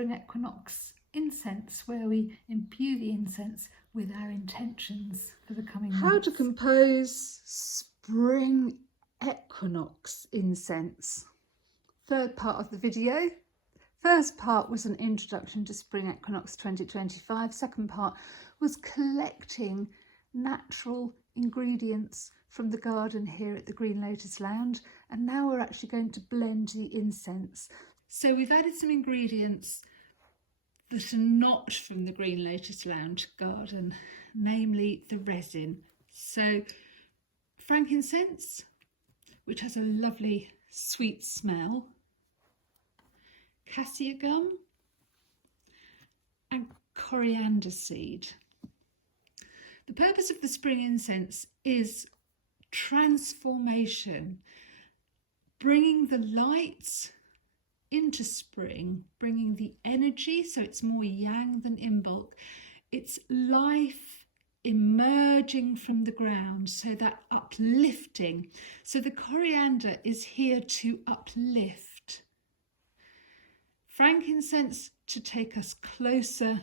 spring equinox incense, where we imbue the incense with our intentions for the coming months. How to compose spring equinox incense. Third part of the video. First part was an introduction to Spring Equinox 2025. Second part was collecting natural ingredients from the garden here at the Green Lotus Lounge. And now we're actually going to blend the incense. So we've added some ingredients that are not from the Green Lotus Lounge garden, namely the resin. So frankincense, which has a lovely sweet smell, cassia gum and coriander seed. The purpose of the spring incense is transformation, bringing the light into spring, bringing the energy, so it's more yang than Imbolc. It's life emerging from the ground, so that uplifting. So the coriander is here to uplift. Frankincense to take us closer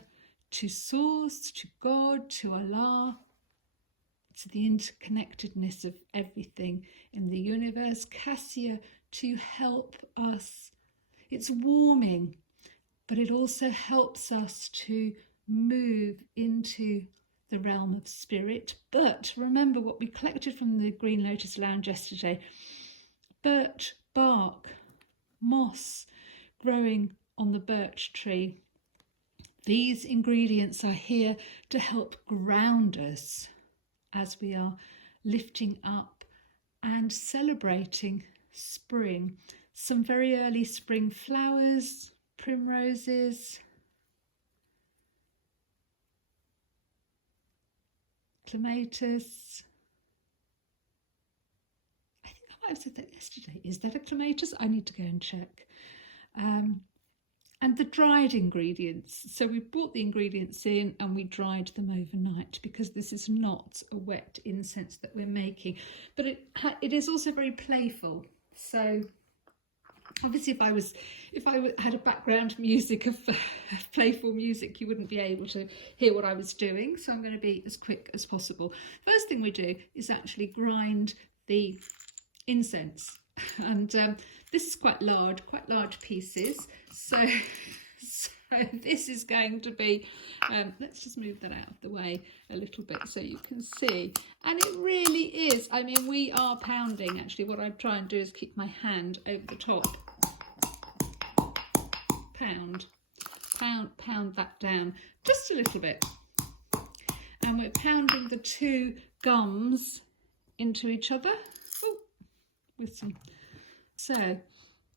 to Source, to God, to Allah, to the interconnectedness of everything in the universe. Cassia to help us. It's warming, but it also helps us to move into the realm of spirit. But remember what we collected from the Green Lotus Lounge yesterday. Birch bark, moss growing on the birch tree. These ingredients are here to help ground us as we are lifting up and celebrating spring. Some very early spring flowers, primroses, clematis. I think I might have said that yesterday. Is that a clematis? I need to go and check. And the dried ingredients. So we brought the ingredients in and we dried them overnight, because this is not a wet incense that we're making. But it is also very playful. So obviously if I had a background music of playful music, you wouldn't be able to hear what I was doing. So I'm going to be as quick as possible. First thing we do is actually grind the incense. And this is quite large pieces. So this is going to be, let's just move that out of the way a little bit so you can see. And it really is, I mean, we are pounding. Actually, what I try and do is keep my hand over the top. Pound that down just a little bit. And we're pounding the two gums into each other. Ooh, with some. So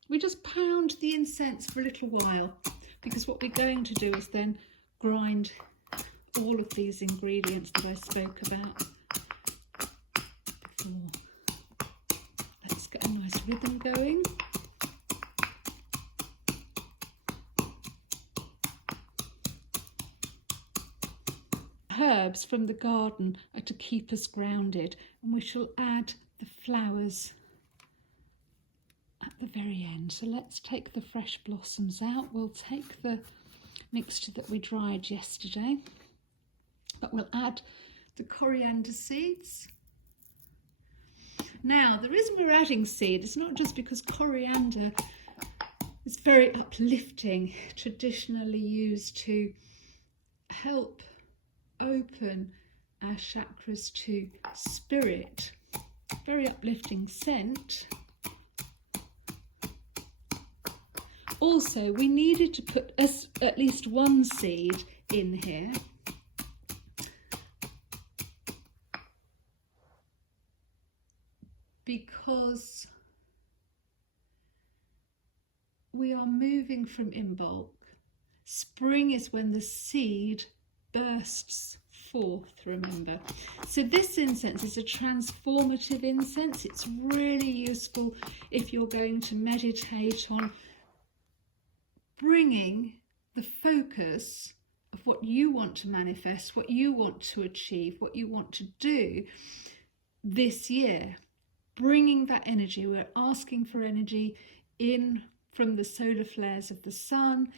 we just pound the incense for a little while, because what we're going to do is then grind all of these ingredients that I spoke about before. Let's get a nice rhythm going. Herbs from the garden are to keep us grounded, and we shall add the flowers at the very end. So let's take the fresh blossoms out. We'll take the mixture that we dried yesterday, but we'll add the coriander seeds. Now, the reason we're adding seed is not just because coriander is very uplifting, traditionally used to help open our chakras to spirit. Very uplifting scent. Also, we needed to put at least one seed in here because we are moving from Imbolc. Spring is when the seed bursts forth, remember. So this incense is a transformative incense. It's really useful if you're going to meditate on bringing the focus of what you want to manifest, what you want to achieve, what you want to do this year. Bringing that energy. We're asking for energy in from the solar flares of the sun,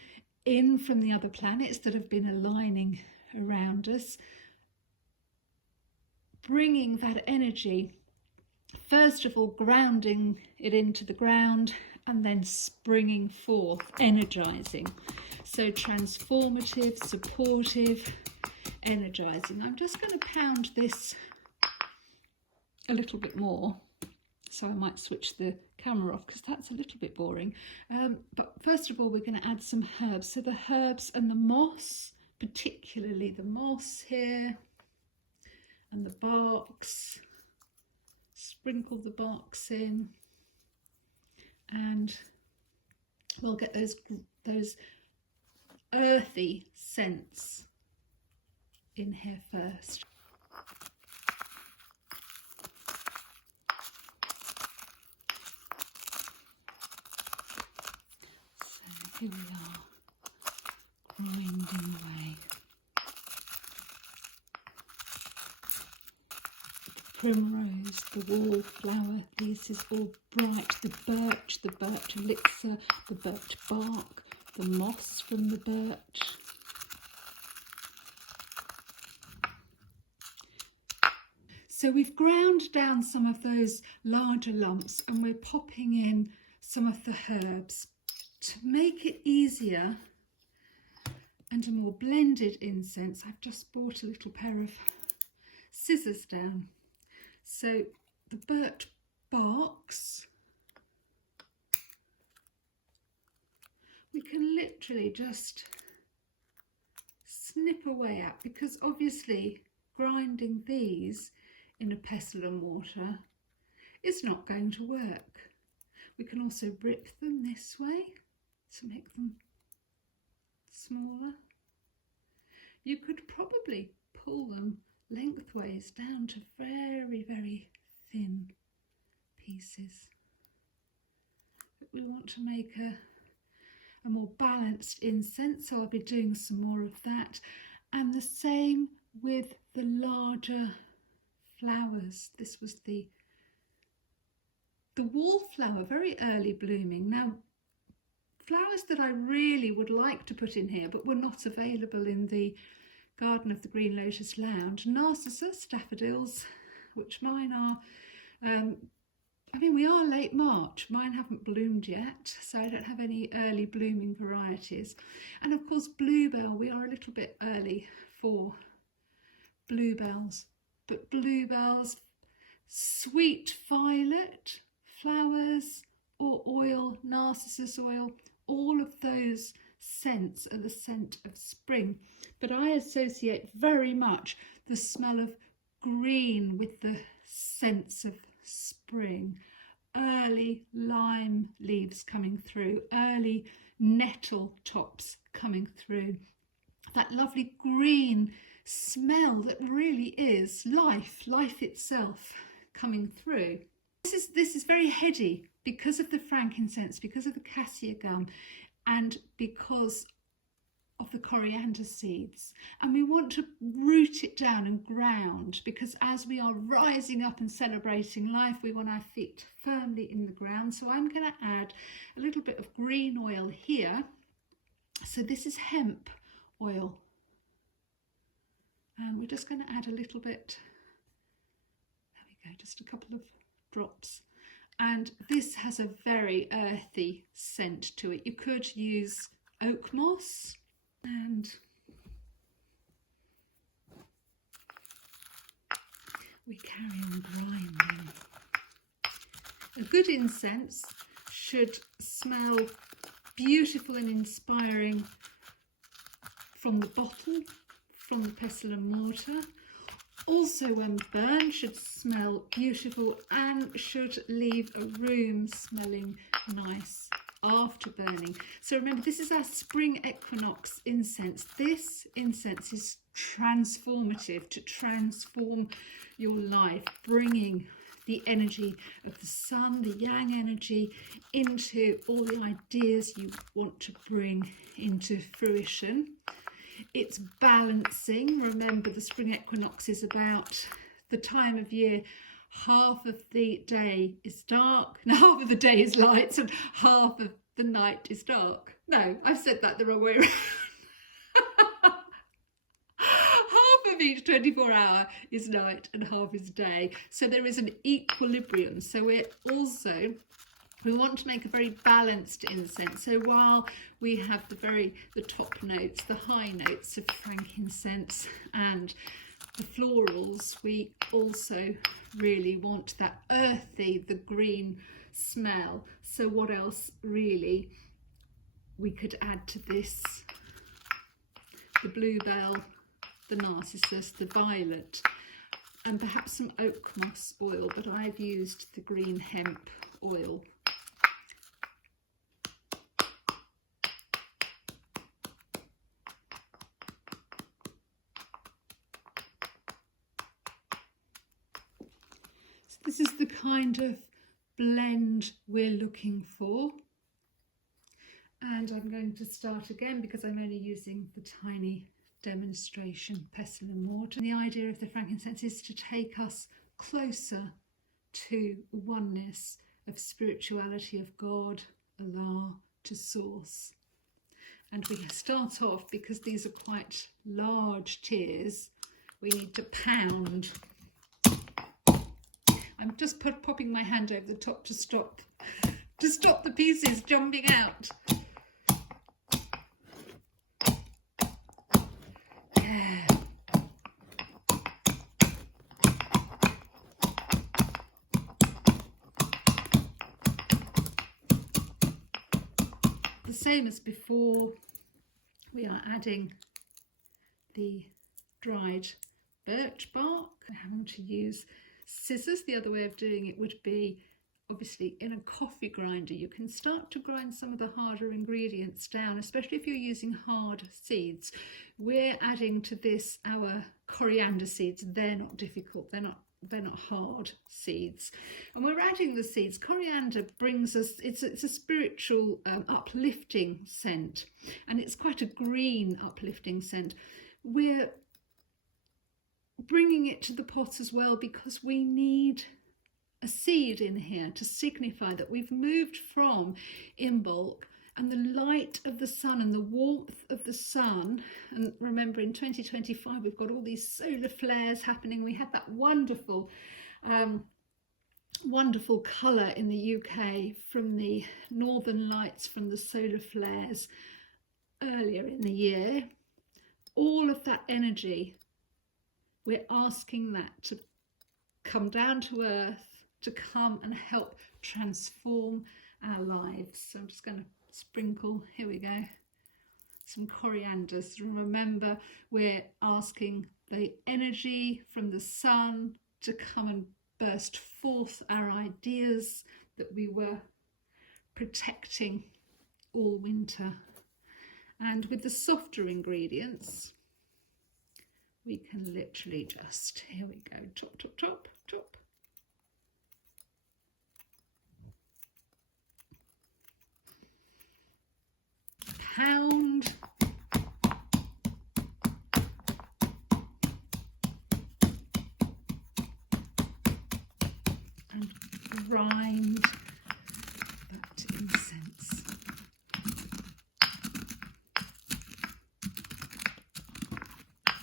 in from the other planets that have been aligning around us, bringing that energy, first of all grounding it into the ground and then springing forth, energizing. So transformative, supportive, energizing. I'm just going to pound this a little bit more, so I might switch the camera off because that's a little bit boring. But first of all, we're going to add some herbs. So the herbs and the moss, particularly the moss here and the barks. Sprinkle the barks in, and we'll get those earthy scents in here first. So here we are, grinding away. Primrose, the wallflower, this is all bright, the birch elixir, the birch bark, the moss from the birch. So we've ground down some of those larger lumps and we're popping in some of the herbs to make it easier and a more blended incense. I've just bought a little pair of scissors down. So the birch barks, we can literally just snip away at, because obviously grinding these in a pestle and mortar is not going to work. We can also rip them this way to make them smaller. You could probably pull them lengthways down to very, very thin pieces. But we want to make a more balanced incense, so I'll be doing some more of that. And the same with the larger flowers. This was the wallflower, very early blooming. Now, flowers that I really would like to put in here but were not available in the Garden of the Green Lotus Lounge: narcissus, daffodils, which mine are, I mean, we are late March, mine haven't bloomed yet, so I don't have any early blooming varieties. And of course bluebell, we are a little bit early for bluebells, but bluebells, sweet violet flowers or oil, narcissus oil, all of those scents are the scent of spring. But I associate very much the smell of green with the sense of spring. Early lime leaves coming through, early nettle tops coming through. That lovely green smell that really is life itself coming through. This is very heady because of the frankincense, because of the cassia gum, and because of the coriander seeds. And we want to root it down and ground, because as we are rising up and celebrating life, we want our feet firmly in the ground. So I'm going to add a little bit of green oil here. So this is hemp oil. And we're just going to add a little bit, there we go, just a couple of drops. And this has a very earthy scent to it. You could use oak moss, and we carry on grinding. A good incense should smell beautiful and inspiring from the bottom, from the pestle and mortar. Also, when burned, should smell beautiful and should leave a room smelling nice after burning. So remember, this is our spring equinox incense. This incense is transformative, to transform your life, bringing the energy of the sun, the yang energy, into all the ideas you want to bring into fruition. It's balancing. Remember, the spring equinox is about the time of year half of the day is dark, and half of the day is light, and half of the night is dark. No, I've said that the wrong way around. Half of each 24-hour is night and half is day. So there is an equilibrium. So we want to make a very balanced incense. So while we have the top notes, the high notes of frankincense and the florals, we also really want that earthy, the green smell. So what else really we could add to this? The bluebell, the narcissus, the violet, and perhaps some oak moss oil, but I've used the green hemp oil. So this is the kind of blend we're looking for. And I'm going to start again because I'm only using the tiny demonstration pestle and mortar. And the idea of the frankincense is to take us closer to oneness of spirituality, of God, Allah, to source. And we start off, because these are quite large tears, we need to pound. I'm just popping my hand over the top to stop the pieces jumping out. Yeah. The same as before, we are adding the dried birch bark. I want to use scissors. The other way of doing it would be, obviously, in a coffee grinder. You can start to grind some of the harder ingredients down, especially if you're using hard seeds. We're adding to this our coriander seeds. They're not difficult. They're not hard seeds. And we're adding the seeds. Coriander brings us, it's a spiritual uplifting scent, and it's quite a green uplifting scent. We're bringing it to the pot as well because we need a seed in here to signify that we've moved from Imbolc and the light of the sun and the warmth of the sun. And remember, in 2025 we've got all these solar flares happening. We had that wonderful colour in the UK from the northern lights from the solar flares earlier in the year. All of that energy, we're asking that to come down to earth, to come and help transform our lives. So I'm just going to sprinkle, here we go, some coriander. So remember, we're asking the energy from the sun to come and burst forth our ideas that we were protecting all winter. And with the softer ingredients, we can literally just, here we go, chop, chop, chop, chop. Pound. And grind that incense.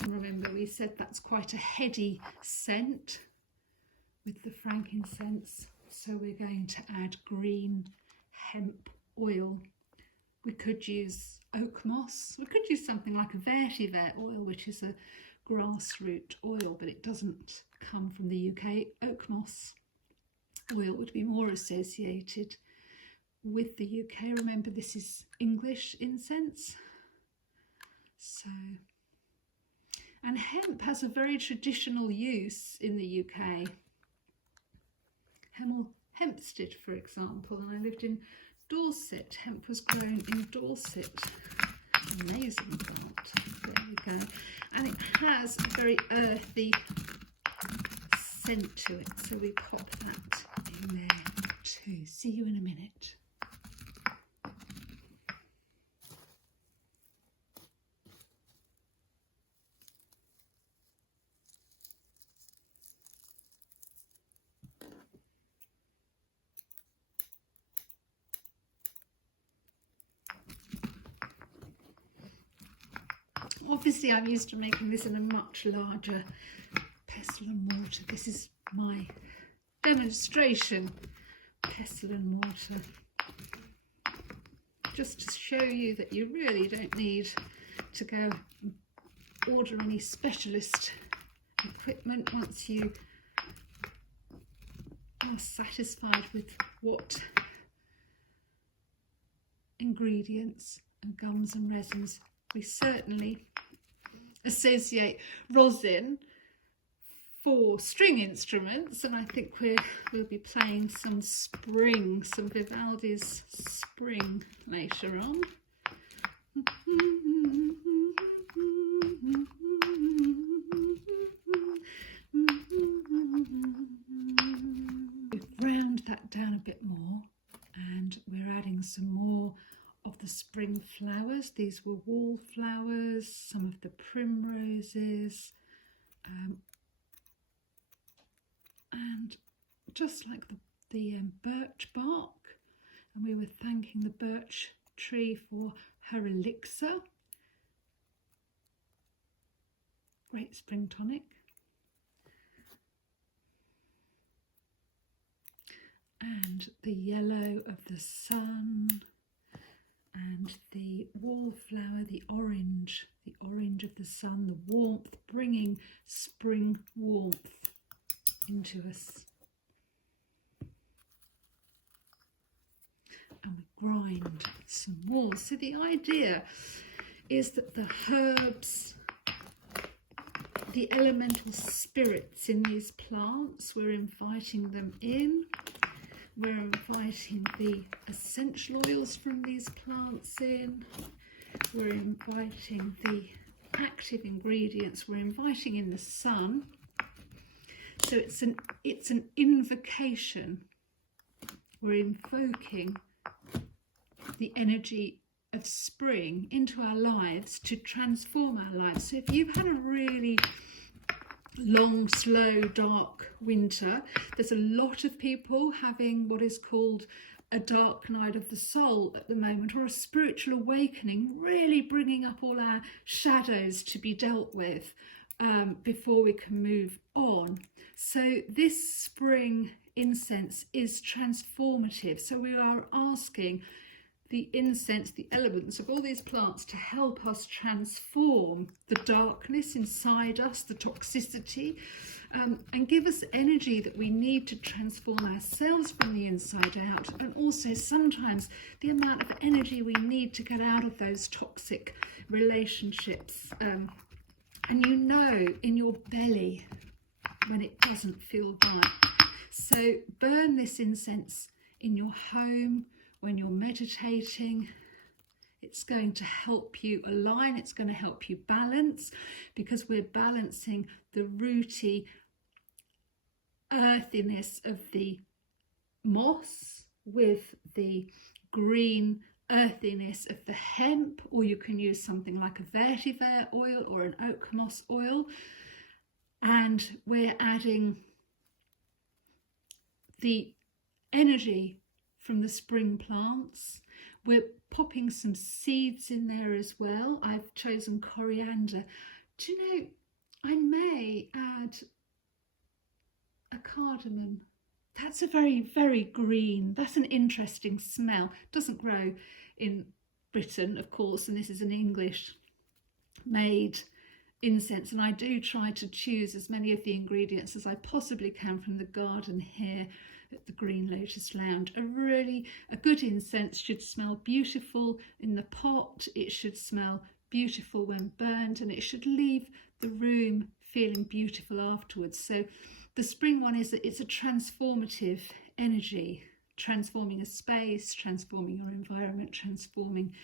And remember, we said that's quite a heady scent with the frankincense, so we're going to add green hemp oil. We could use oak moss. We could use something like a vetiver oil, which is a grassroot oil, but it doesn't come from the UK. Oak moss oil would be more associated with the UK. Remember, this is English incense. So, and hemp has a very traditional use in the UK. Hempstead, for example, and I lived in Dorset. Hemp was grown in Dorset. Amazing plant. There we go. And it has a very earthy scent to it. So we pop that in there too. See you in a minute. Obviously I'm used to making this in a much larger pestle and mortar. This is my demonstration pestle and mortar, just to show you that you really don't need to go and order any specialist equipment once you are satisfied with what ingredients and gums and resins. We certainly associate rosin for string instruments, and I think we'll be playing some Vivaldi's Spring later on. Round that down a bit more, and we're adding some more of the spring flowers. These were wallflowers, some of the primroses, and just like the birch bark, and we were thanking the birch tree for her elixir. Great spring tonic. And the yellow of the sun, and the wallflower, the orange of the sun, the warmth, bringing spring warmth into us. And we grind some more. So the idea is that the herbs, the elemental spirits in these plants, we're inviting them in. We're inviting the essential oils from these plants in. We're inviting the active ingredients. We're inviting in the sun. So it's an invocation. We're invoking the energy of spring into our lives to transform our lives. So if you've had a really long, slow, dark winter, there's a lot of people having what is called a dark night of the soul at the moment, or a spiritual awakening, really bringing up all our shadows to be dealt with before we can move on. So this spring incense is transformative. So we are asking the incense, the elements of all these plants, to help us transform the darkness inside us, the toxicity, and give us energy that we need to transform ourselves from the inside out, and also sometimes the amount of energy we need to get out of those toxic relationships. And you know in your belly when it doesn't feel right. So burn this incense in your home, when you're meditating. It's going to help you align, it's going to help you balance, because we're balancing the rooty earthiness of the moss with the green earthiness of the hemp, or you can use something like a vetiver oil or an oak moss oil. And we're adding the energy from the spring plants. We're popping some seeds in there as well. I've chosen coriander. Do you know, I may add a cardamom. That's a very, very green, that's an interesting smell. Doesn't grow in Britain, of course, and this is an English made incense, and I do try to choose as many of the ingredients as I possibly can from the garden here at the Green Lotus Lounge. A good incense should smell beautiful in the pot, it should smell beautiful when burned, and it should leave the room feeling beautiful afterwards. So the spring one is that it's a transformative energy, transforming a space, transforming your environment, transforming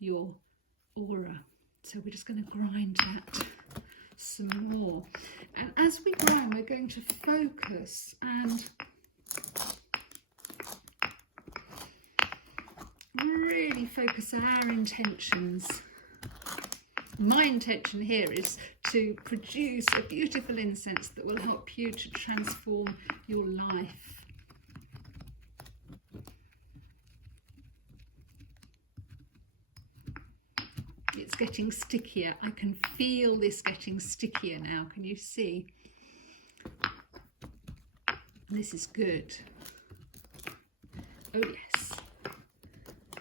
your aura. So we're just going to grind that some more. And as we grind, we're going to focus and really focus our intentions. My intention here is to produce a beautiful incense that will help you to transform your life. It's getting stickier. I can feel this getting stickier now. Can you see? This is good. Oh yes,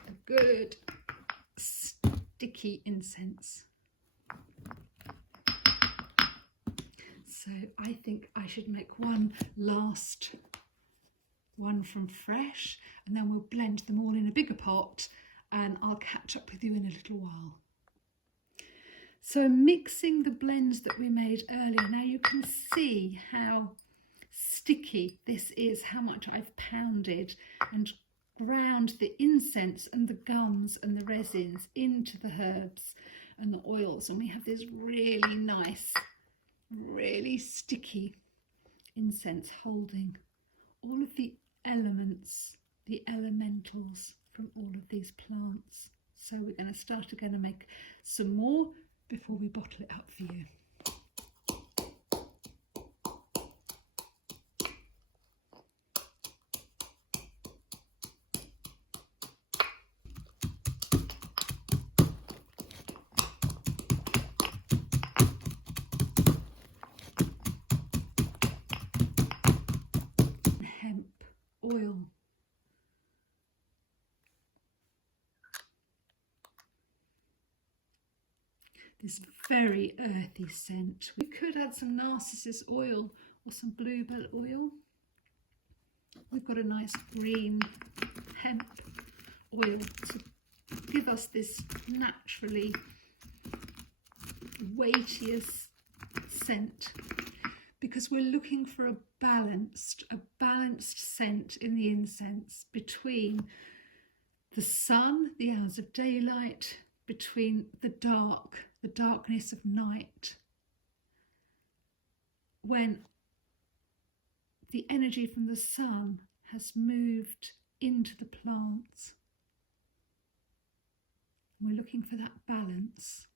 a good sticky incense. So I think I should make one last one from fresh, and then we'll blend them all in a bigger pot, and I'll catch up with you in a little while. So mixing the blends that we made earlier, now you can see how sticky this is, how much I've pounded and ground the incense and the gums and the resins into the herbs and the oils, and we have this really nice, really sticky incense holding all of the elements, the elementals from all of these plants. So we're going to start again and make some more before we bottle it up for you. Hemp oil. This very earthy scent. We could add some narcissus oil or some bluebell oil. We've got a nice green hemp oil to give us this naturally weightier scent, because we're looking for a balanced scent in the incense between the sun, the hours of daylight, between the darkness of night, when the energy from the sun has moved into the plants. We're looking for that balance.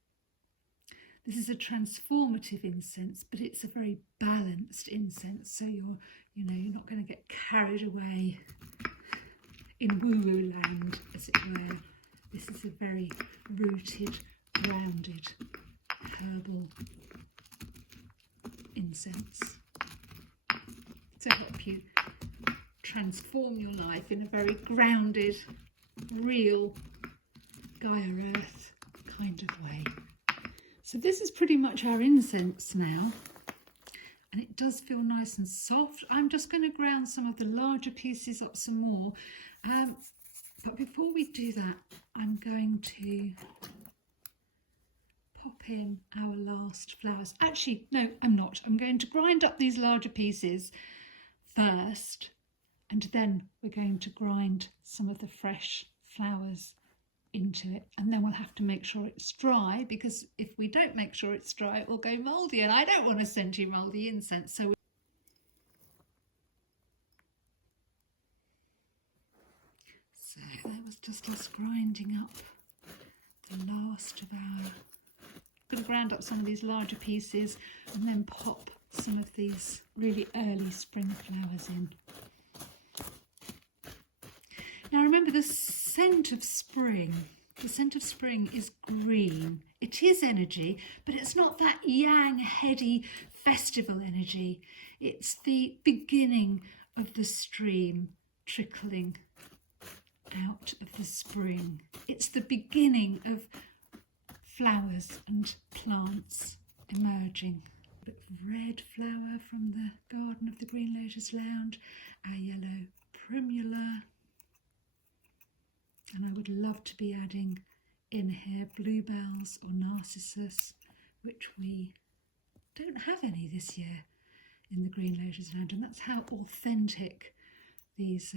This is a transformative incense, but it's a very balanced incense, so you're not going to get carried away in woo-woo land, as it were. This is a very rooted, grounded, herbal incense to help you transform your life in a very grounded, real, Gaia Earth kind of way. So this is pretty much our incense now, and it does feel nice and soft. I'm just going to ground some of the larger pieces up some more, but before we do that, I'm going to pop in our last flowers. Actually, no, I'm not. I'm going to grind up these larger pieces first, and then we're going to grind some of the fresh flowers into it, and then we'll have to make sure it's dry, because if we don't make sure it's dry, it will go mouldy, and I don't want to send you mouldy incense. So that was just us grinding up the last of our... I'm going to grind up some of these larger pieces and then pop some of these really early spring flowers in. Now remember, the scent of spring is green. It is energy, but it's not that yang, heady festival energy. It's the beginning of the stream trickling out of the spring. It's the beginning of flowers and plants emerging. A bit of red flower from the garden of the Green Lotus Lounge, our yellow primula. And I would love to be adding in here bluebells or narcissus, which we don't have any this year in the Green Lotus Lounge. And that's how authentic these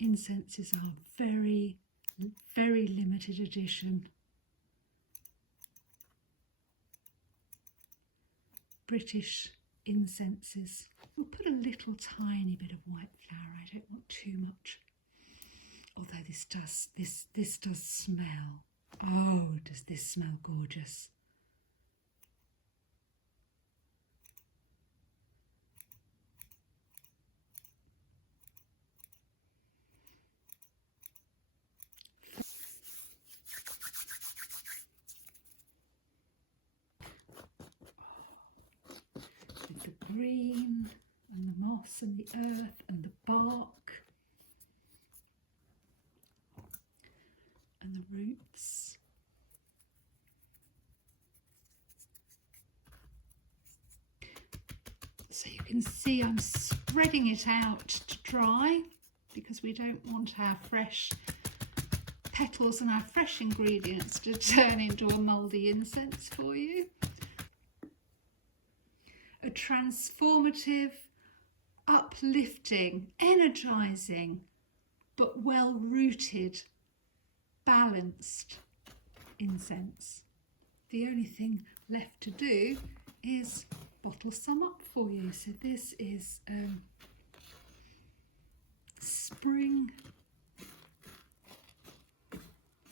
incenses are. Very, very limited edition. British incenses. We'll put a little tiny bit of white flower. I don't want too much. Although this does smell. Oh, does this smell gorgeous. green and the moss and the earth and the bark and the roots. So you can see I'm spreading it out to dry because we don't want our fresh petals and our fresh ingredients to turn into a mouldy incense for you. A transformative, uplifting, energising, but well-rooted, balanced incense. The only thing left to do is bottle some up for you. So this is spring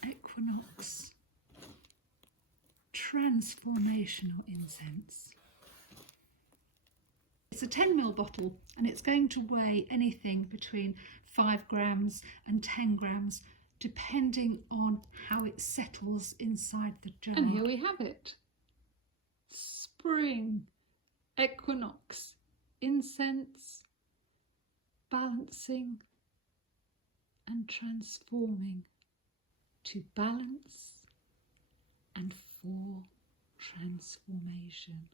equinox transformational incense. It's a 10 ml bottle and it's going to weigh anything between 5 grams and 10 grams depending on how it settles inside the jar. And here we have it. Spring equinox incense, balancing and transforming to balance and for transformation.